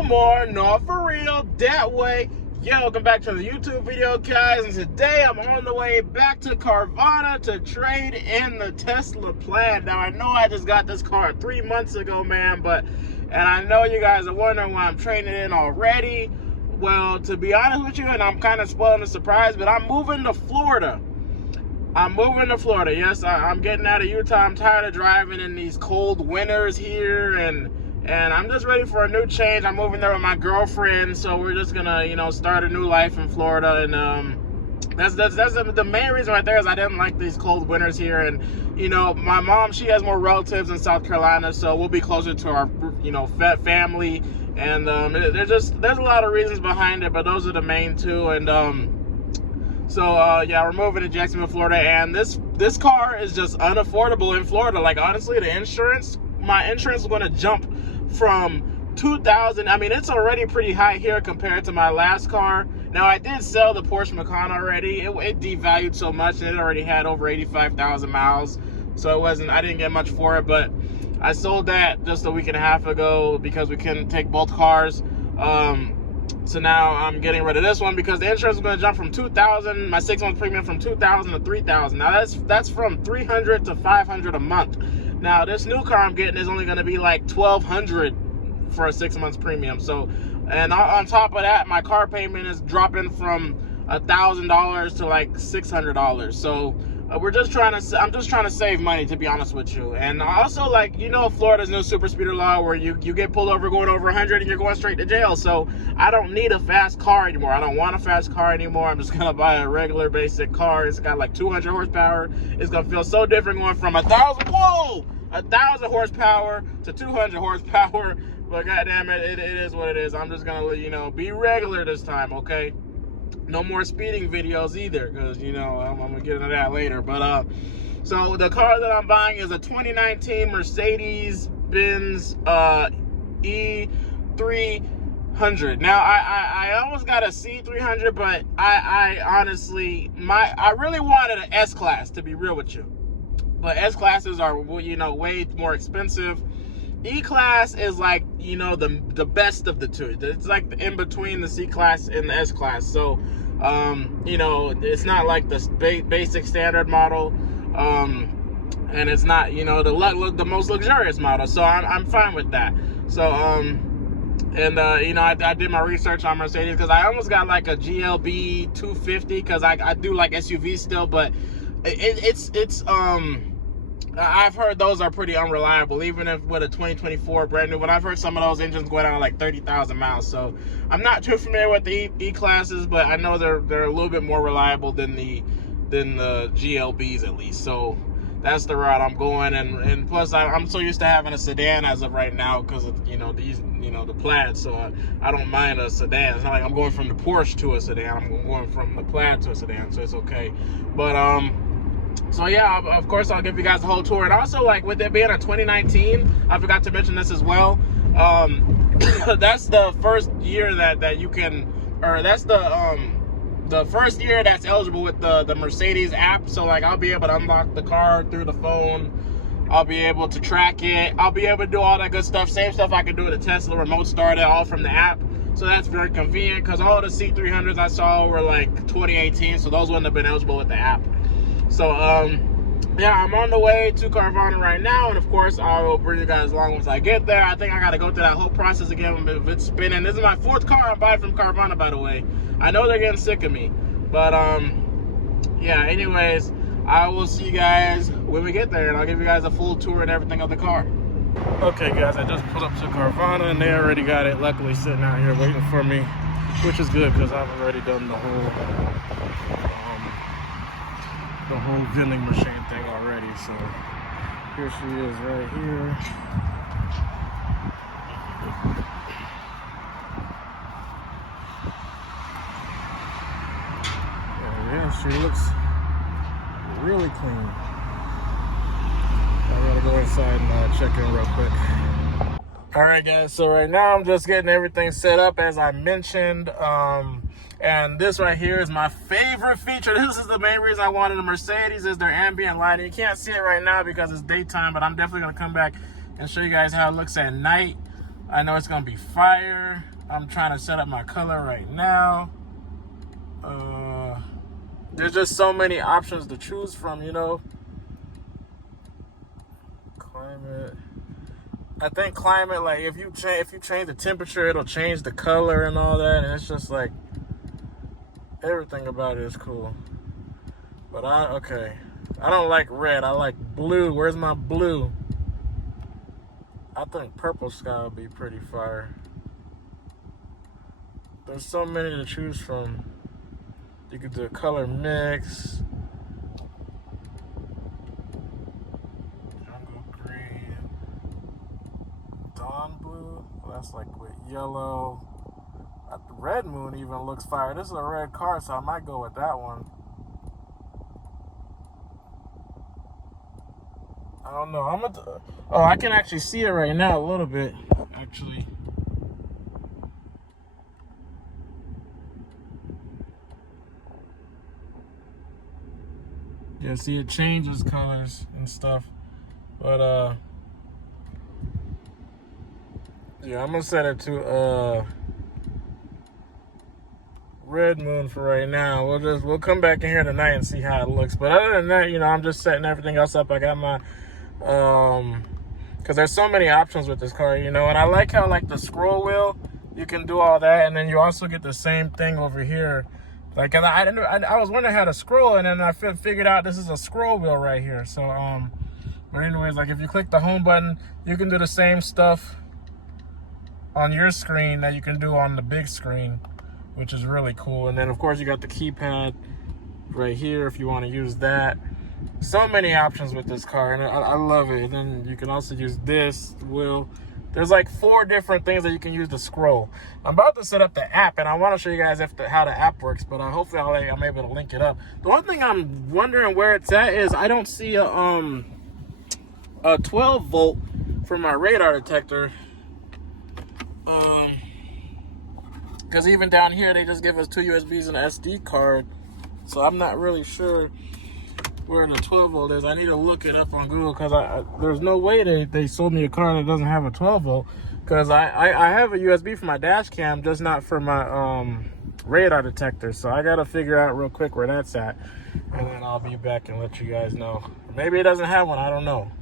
no more, not for real, that way. Yo, welcome back to the YouTube video, guys, and today I'm on the way back to Carvana to trade in the Tesla Plaid. Now, I know I just got this car 3 months ago, man, and I know you guys are wondering why I'm trading it in already. Well, to be honest with you, and I'm kind of spoiling the surprise, but I'm moving to Florida. Yes, I'm getting out of Utah. I'm tired of driving in these cold winters here, and I'm just ready for a new change. I'm moving there with my girlfriend, so we're just gonna, start a new life in Florida. And that's the main reason right there is I didn't like these cold winters here. And my mom, she has more relatives in South Carolina, so we'll be closer to our family. And there's a lot of reasons behind it, but those are the main two. And yeah, we're moving to Jacksonville, Florida, and this car is just unaffordable in Florida. Like, honestly, my insurance is going to jump from $2,000. I mean, it's already pretty high here compared to my last car. Now, I did sell the Porsche Macan already. It devalued so much, and it already had over 85,000 miles, so I didn't get much for it. But I sold that just a week and a half ago because we couldn't take both cars. So now I'm getting rid of this one because the insurance is going to jump from $2,000, my 6-month premium from $2,000 to $3,000. Now that's from $300 to $500 a month. Now this new car I'm getting is only going to be like $1,200 for a 6 months premium. So, and on top of that, my car payment is dropping from $1,000 to like $600. So I'm just trying to save money, to be honest with you. And also, like, Florida's new super speeder law where you get pulled over going over 100 and you're going straight to jail. So I don't need a fast car anymore. I don't want a fast car anymore. I'm just gonna buy a regular basic car. It's got like 200 horsepower. It's gonna feel so different going from 1,000 horsepower to 200 horsepower. But goddamn it, it is what it is. I'm just gonna be regular this time, okay? No more speeding videos either, because I'm gonna get into that later. But so the car that I'm buying is a 2019 Mercedes-Benz E300. Now I almost got a C300, but I honestly I really wanted an S class, to be real with you. But S classes are way more expensive. E class is like the best of the two. It's like in between the C class and the S class. So it's not like the basic standard model, and it's not the most luxurious model. So I'm fine with that. So I did my research on Mercedes because I almost got like a GLB 250 because I do like SUVs still, but it's I've heard those are pretty unreliable, even if with a 2024 brand new. But I've heard some of those engines go down like 30,000 miles. So I'm not too familiar with the E classes, but I know they're a little bit more reliable than the GLBs at least. So that's the route I'm going. And plus I'm so used to having a sedan as of right now because of the Plaid. So I don't mind a sedan. It's not like I'm going from the Porsche to a sedan. I'm going from the Plaid to a sedan, so it's okay. But so yeah, of course I'll give you guys the whole tour. And also, like, with it being a 2019, I forgot to mention this as well. That's the first year that you can, or that's the first year that's eligible with the Mercedes app. So like, I'll be able to unlock the car through the phone. I'll be able to track it. I'll be able to do all that good stuff. Same stuff I could do with a Tesla remote start, all from the app. So that's very convenient because all the C300s I saw were like 2018, so those wouldn't have been eligible with the app. So, yeah, I'm on the way to Carvana right now, and of course, I will bring you guys along once I get there. I think I got to go through that whole process again with it spinning. This is my 4th car I'm buying from Carvana, by the way. I know they're getting sick of me, but, yeah, anyways, I will see you guys when we get there, and I'll give you guys a full tour and everything of the car. Okay, guys, I just pulled up to Carvana, and they already got it, luckily, sitting out here waiting for me, which is good, because I've already done the whole vending machine thing already. So here she is right here. Yeah, she looks really clean. I gotta go inside and check in real quick. All right, guys, so right now I'm just getting everything set up as I mentioned. And this right here is my favorite feature. This is the main reason I wanted a Mercedes, is their ambient lighting. You can't see it right now because it's daytime, but I'm definitely gonna come back and show you guys how it looks at night. I know it's gonna be fire. I'm trying to set up my color right now. There's just so many options to choose from, you know. Climate. I think climate, like if you change the temperature, it'll change the color and all that, and it's just like everything about it is cool. But I don't like red. I like blue. Where's my blue? I think purple sky would be pretty fire. There's so many to choose from. You could do a color mix. Jungle green. Dawn blue. Well, that's like with yellow. The red moon even looks fire. This is a red car, so I might go with that one. I don't know. Oh, I can actually see it right now a little bit, actually. Yeah, see, it changes colors and stuff. But, yeah, I'm gonna set it to, red moon for right now. We'll come back in here tonight and see how it looks. But other than that, you know, I'm just setting everything else up. I got my, because there's so many options with this car, you know, and I like how, like, the scroll wheel, you can do all that, and then you also get the same thing over here. Like, I was wondering how to scroll, and then I figured out this is a scroll wheel right here. So, but anyways, like, if you click the home button, you can do the same stuff on your screen that you can do on the big screen, which is really cool. And then, of course, you got the keypad right here if you want to use that. So many options with this car, and I love it. And then you can also use this wheel. There's like 4 different things that you can use to scroll. I'm about to set up the app, and I want to show you guys how the app works, but hopefully I'm able to link it up. The one thing I'm wondering where it's at is I don't see a 12 volt for my radar detector. Because even down here, they just give us 2 USBs and an SD card. So I'm not really sure where the 12 volt is. I need to look it up on Google, because there's no way they sold me a car that doesn't have a 12 volt. Because I have a USB for my dash cam, just not for my radar detector. So I got to figure out real quick where that's at. And then I'll be back and let you guys know. Maybe it doesn't have one. I don't know.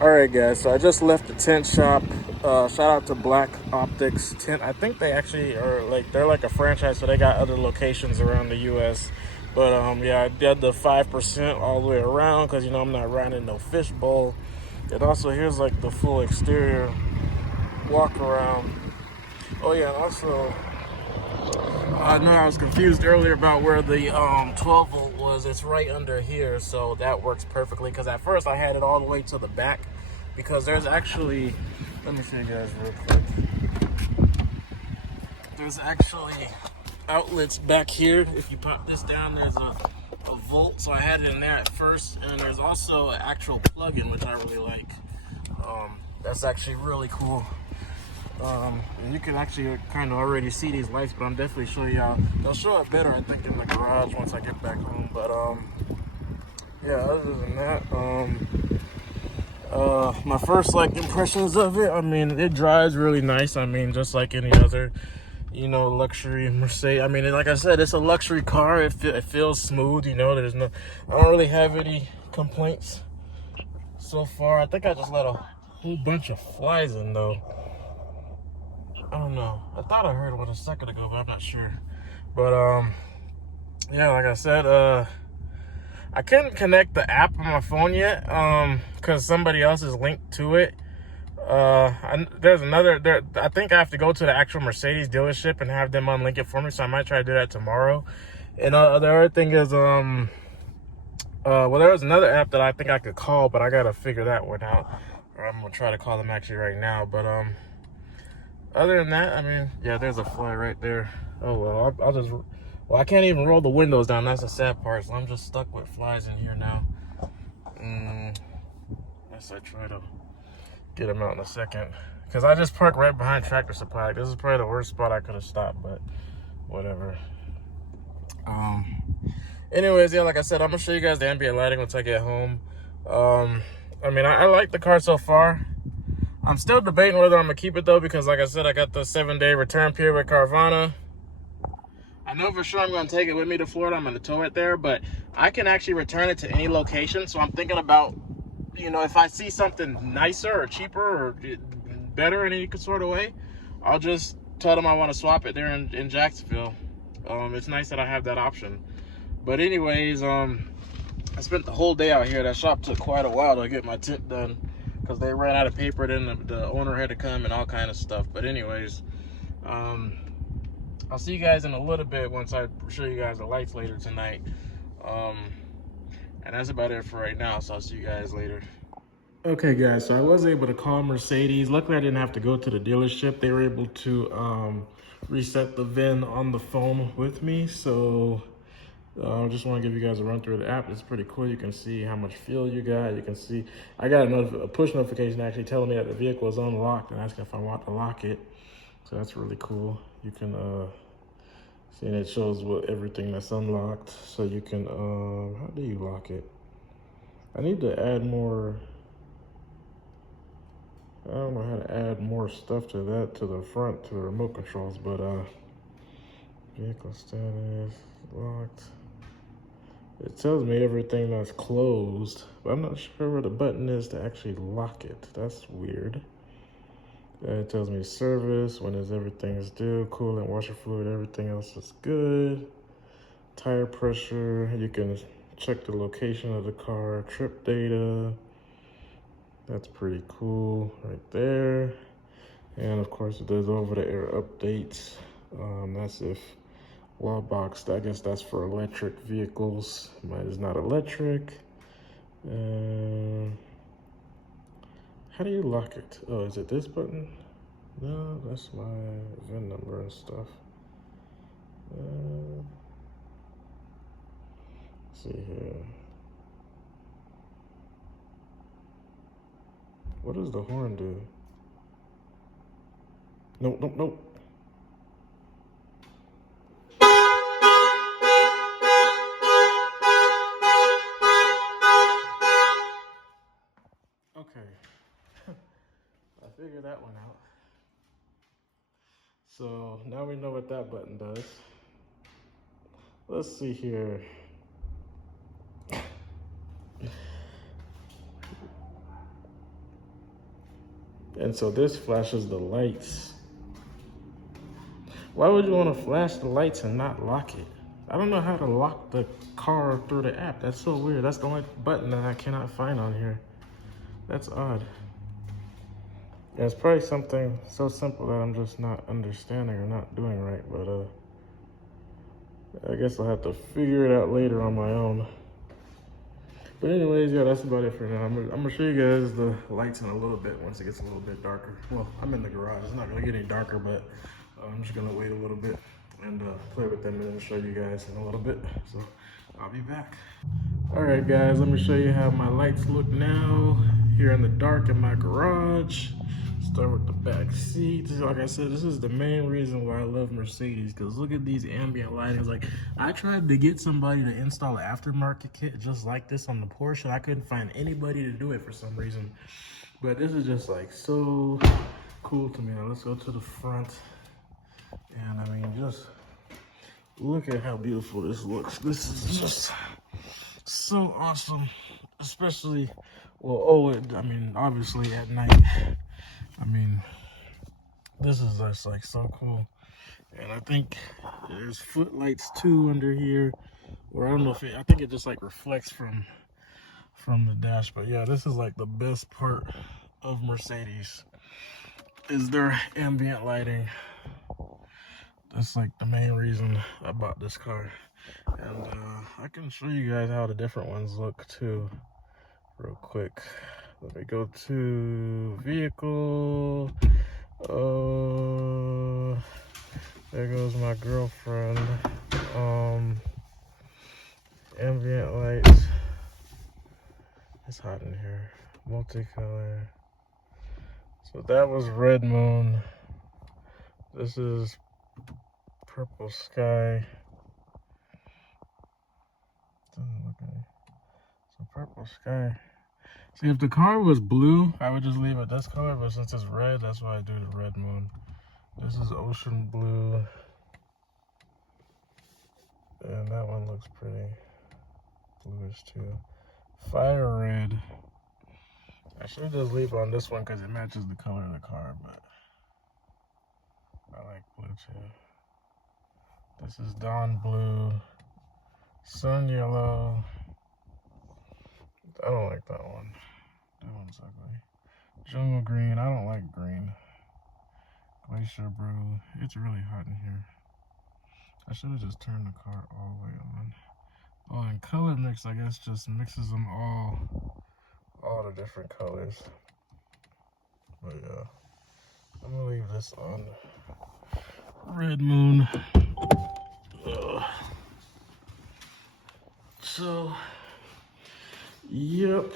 Alright guys, so I just left the tint shop. Shout out to Black Optics Tint. I think they actually are they're like a franchise, so they got other locations around the US. But yeah, I did the 5% all the way around, because you know I'm not riding no fishbowl. And also here's like the full exterior walk around. Oh yeah, and also I know I was confused earlier about where the 12 volt was. It's right under here, so that works perfectly. Because at first I had it all the way to the back, because there's actually, let me show you guys real quick. There's actually outlets back here. If you pop this down, there's a volt, so I had it in there at first. And there's also an actual plug-in, which I really like. That's actually really cool. And you can actually kind of already see these lights, but I'm definitely showing y'all. They'll show it better, I think, in the garage once I get back home. But yeah, other than that, my first like impressions of it, I mean, it drives really nice. I mean, just like any other, you know, luxury Mercedes. I mean, like I said, it's a luxury car. It feels smooth, you know. I don't really have any complaints so far. I think I just let a whole bunch of flies in though. I don't know. I thought I heard one a second ago, but I'm not sure. But yeah, like I said, I couldn't connect the app on my phone yet, because somebody else is linked to it. There's another. I think I have to go to the actual Mercedes dealership and have them unlink it for me. So I might try to do that tomorrow. And the other thing is, well, there was another app that I think I could call, but I gotta figure that one out. Or I'm gonna try to call them actually right now. But other than that, I mean, yeah, there's a fly right there. Oh, well, I'll just... Well, I can't even roll the windows down. That's the sad part. So I'm just stuck with flies in here now. Guess I try to get him out in a second. Because I just parked right behind Tractor Supply. This is probably the worst spot I could have stopped, but whatever. Anyways, yeah, like I said, I'm going to show you guys the ambient lighting once I get home. I mean, I like the car so far. I'm still debating whether I'm going to keep it, though, because like I said, I got the 7-day return period with Carvana. I know for sure I'm going to take it with me to Florida. I'm going to tow it there, but I can actually return it to any location. So I'm thinking about, you know, if I see something nicer or cheaper or better in any sort of way, I'll just tell them I want to swap it there in Jacksonville. It's nice that I have that option. But anyways, I spent the whole day out here. That shop took quite a while to get my tint done because they ran out of paper. Then the owner had to come and all kind of stuff. But anyways, I'll see you guys in a little bit once I show you guys the lights later tonight. And that's about it for right now. So I'll see you guys later. Okay guys, so I was able to call Mercedes. Luckily I didn't have to go to the dealership. They were able to reset the VIN on the phone with me. So I just want to give you guys a run through the app. It's pretty cool. You can see how much fuel you got. You can see I got a push notification actually telling me that the vehicle is unlocked and asking if I want to lock it. So that's really cool. You can see, and it shows what everything that's unlocked. So you can how do you lock it? I need to add more. I don't know how to add more stuff to that, to the front, to the remote controls, but vehicle status, locked. It tells me everything that's closed, but I'm not sure where the button is to actually lock it. That's weird. It tells me service, when is everything is due, coolant, washer fluid, everything else is good. Tire pressure, you can check the location of the car, trip data. That's pretty cool right there. And of course it does over the air updates. That's if wall boxed. I guess that's for electric vehicles. Mine is not electric. How do you lock it? Oh, is it this button? No, that's my VIN number and stuff. Let's see here. What does the horn do? Nope, nope, nope. Okay. I figured that one out. So now we know what that button does. Let's see here. And so this flashes the lights. Why would you want to flash the lights and not lock it? I don't know how to lock the car through the app. That's so weird. That's the only button that I cannot find on here. That's odd. Yeah, it's probably something so simple that I'm just not understanding or not doing right. But I guess I'll have to figure it out later on my own. But anyways, yeah, that's about it for now. I'm gonna show you guys the lights in a little bit once it gets a little bit darker. Well, I'm in the garage. It's not gonna get any darker, but I'm just gonna wait a little bit and play with them and then show you guys in a little bit. So I'll be back. All right, guys, let me show you how my lights look now here in the dark in my garage. Start with the back seat. Like I said, this is the main reason why I love Mercedes, because look at these ambient lighting. Like, I tried to get somebody to install an aftermarket kit just like this on the Porsche, and I couldn't find anybody to do it for some reason. But this is just like so cool to me. Now let's go to the front, and I mean, just look at how beautiful this looks. This is just so awesome, especially, well, I mean, obviously at night. I mean, this is just like so cool. And I think there's footlights too under here, or I don't know if I think it just like reflects from the dash. But yeah, this is like the best part of Mercedes is their ambient lighting. That's like the main reason I bought this car. And I can show you guys how the different ones look too real quick. Let me go to vehicle. There goes my girlfriend. Ambient lights. It's hot in here. Multicolor. So that was Red Moon. This is Purple Sky. Doesn't look good. So Purple Sky. See, if the car was blue, I would just leave it this color, but since it's red, that's why I do the Red Moon. This is Ocean Blue. And that one looks pretty bluish too. Fire Red. I should just leave on this one because it matches the color of the car, but I like blue too. This is Dawn Blue. Sun Yellow. I don't like that one. That one's ugly. Jungle Green. I don't like green. Glacier Blue. It's really hot in here. I should have just turned the car all the way on. Oh, and color mix, I guess, just mixes them all the different colors. But yeah, I'm gonna leave this on. Red Moon. So, yep.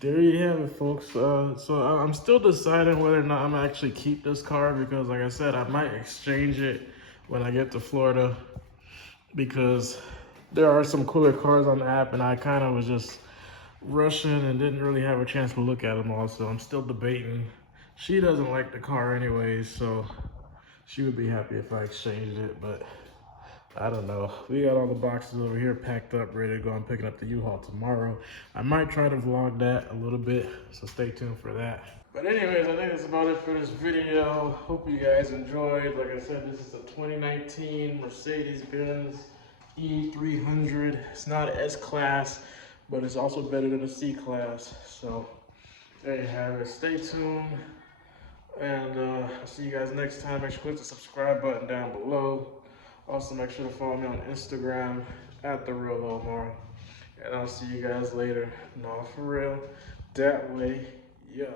There you have it, folks. So I'm still deciding whether or not I'm gonna actually keep this car because, like I said, I might exchange it when I get to Florida because there are some cooler cars on the app, and I kind of was just rushing and didn't really have a chance to look at them all. So I'm still debating. She doesn't like the car anyways, so she would be happy if I exchanged it, but I don't know. We got all the boxes over here packed up, ready to go. I'm picking up the U-Haul tomorrow. I might try to vlog that a little bit, so stay tuned for that. But anyways, I think that's about it for this video. Hope you guys enjoyed. Like I said, this is a 2019 Mercedes-Benz E300. It's not an S-Class, but it's also better than a C-Class. So there you have it. Stay tuned. And I'll see you guys next time. Make sure to click the subscribe button down below. Also, make sure to follow me on Instagram at @TheRealLilmar. And I'll see you guys later. No, for real. That way, yeah.